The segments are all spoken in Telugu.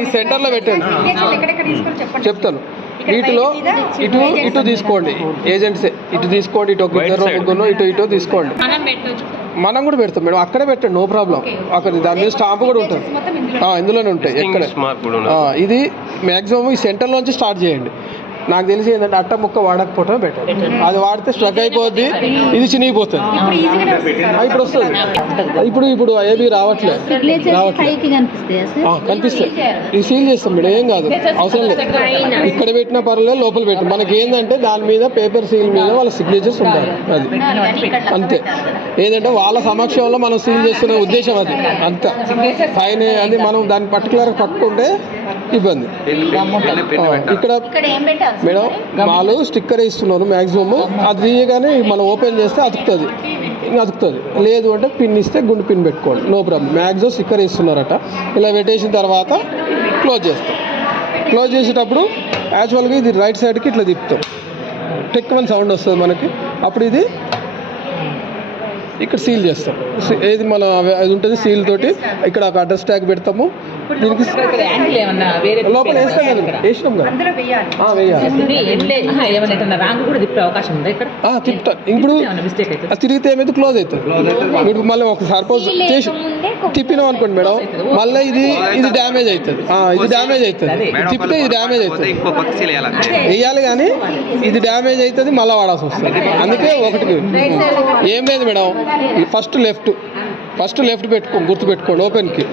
ఈ సెంటర్లో పెట్టండి, చెప్తాను. వీటిలో ఇటు తీసుకోండి, ఏజెంట్స్ ఇటు తీసుకోండి, ఇటు ఒక ఇద్దరు ముగ్గురు ఇటు తీసుకోండి. మనం కూడా పెడతాం మేడం, అక్కడే పెట్టండి, నో ప్రాబ్లం. అక్కడ దాని మీద స్టాంప్ కూడా ఉంటుంది, ఇందులోనే ఉంటాయి. ఎక్కడ ఇది మ్యాక్సిమం ఈ సెంటర్లోంచి స్టార్ట్ చేయండి. నాకు తెలిసి ఏంటంటే అట్ట ముక్క వాడకపోవటం బెటర్. అది వాడితే స్ట్రక్ అయిపోద్ది, ఇది చినిగిపోతుంది. ఇప్పుడు వస్తుంది, ఇప్పుడు ఏబీ రావట్లేదు. కనిపిస్తాయి, ఇది సీల్ చేస్తాం మేడం, ఏం కాదు, అవసరం లేదు. ఇక్కడ పెట్టినా పర్లేదు, లోపల పెట్టిన మనకి ఏంటంటే దాని మీద పేపర్ సీల్ మీద వాళ్ళ సిగ్నేచర్స్ ఉంటాయి. అది అంతే. ఏంటంటే వాళ్ళ సమక్షంలో మనం సీల్ చేస్తున్న ఉద్దేశం అది అంత. ఫైన్ అది మనం దాన్ని పర్టికులర్గా పట్టుకుంటే ఇబ్బంది. ఇక్కడ మేడం వాళ్ళు స్టిక్కర్ ఇస్తున్నారు మ్యాక్సిమమ్, అది తీయగానే మనం ఓపెన్ చేస్తే అతుకుతుంది, అతుకుతుంది. లేదు అంటే పిన్ ఇస్తే గుండు పిన్ పెట్టుకోండి, నో ప్రాబ్లం. మ్యాక్సిమం స్టిక్కర్ ఇస్తున్నారట. ఇలా పెట్టేసిన తర్వాత క్లోజ్ చేస్తాం. క్లోజ్ చేసేటప్పుడు యాక్చువల్గా ఇది రైట్ సైడ్కి ఇట్లా తిప్పుతాం, టెక్ వన్ సౌండ్ వస్తుంది మనకి. అప్పుడు ఇది ఇక్కడ సీల్ చేస్తాం. ఏది మన అది ఉంటుంది సీల్ తోటి. ఇక్కడ ఒక అడ్రస్ ట్యాగ్ పెడతాము. దీనికి లోపల వేస్తాం కదా, వేసినాం కదా, తిప్పుతా. ఇప్పుడు తిరిగితే ఏమైతే క్లోజ్ అవుతుంది. మీరు మళ్ళీ ఒక సపోజ్ చేసి తిప్పినాం అనుకోండి మేడం, మళ్ళీ ఇది డ్యామేజ్ అవుతుంది. ఇది డ్యామేజ్ అవుతుంది, తిప్పితే ఇది డ్యామేజ్ అవుతుంది. వేయాలి కానీ ఇది డ్యామేజ్ అవుతుంది, మళ్ళీ వాడాల్సి వస్తుంది. అందుకే ఒకటి ఏం లేదు మేడం, ఫస్ట్ లెఫ్ట్ గుర్తుపెట్టుకోండి ఓపెన్కి.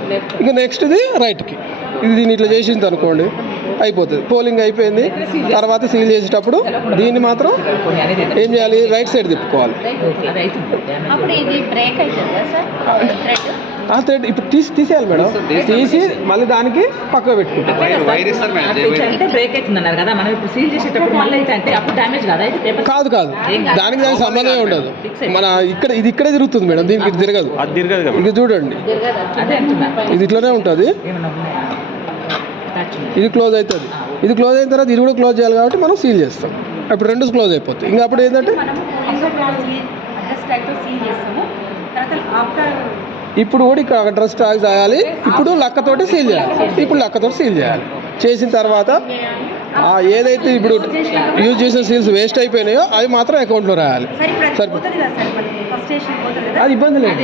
ఇంకా నెక్స్ట్ది రైట్కి. ఇది దీన్ని ఇట్లా చేసింది అనుకోండి, అయిపోతుంది. పోలింగ్ అయిపోయింది. తర్వాత సీల్ చేసేటప్పుడు దీన్ని మాత్రం ఏం చేయాలి, రైట్ సైడ్ తిప్పుకోవాలి. థ్రెడ్ ఇప్పుడు తీసేయాలి మేడం, తీసి మళ్ళీ దానికి పక్కన పెట్టుకుంటాం. కాదు దానికి సంబంధమే ఉండదు. మన ఇది ఇక్కడే తిరుగుతుంది మేడం, దీనికి ఇది తిరగదు. ఇది చూడండి, ఇది ఇట్లనే ఉంటుంది. ఇది క్లోజ్ అవుతుంది. ఇది క్లోజ్ అయిన తర్వాత ఇది కూడా క్లోజ్ చేయాలి కాబట్టి మనం సీల్ చేస్తాం. అప్పుడు రెండు క్లోజ్ అయిపోతాయి. ఇంకా అప్పుడు ఏంటంటే ఇప్పుడు కూడా ఇక్కడ అడ్రస్ ట్యాగ్ చేయాలి. ఇప్పుడు లక్కతోటి సీల్ చేయాలి. చేసిన తర్వాత ఏదైతే ఇప్పుడు యూజ్ చేసిన సీల్స్ వేస్ట్ అయిపోయినాయో అవి మాత్రం అకౌంట్లో రాయాలి. సరిపోతుంది, అది ఇబ్బంది లేదు.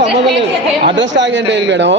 సంబంధం లేదు. అడ్రస్ ట్యాగ్ అంటే మేడం,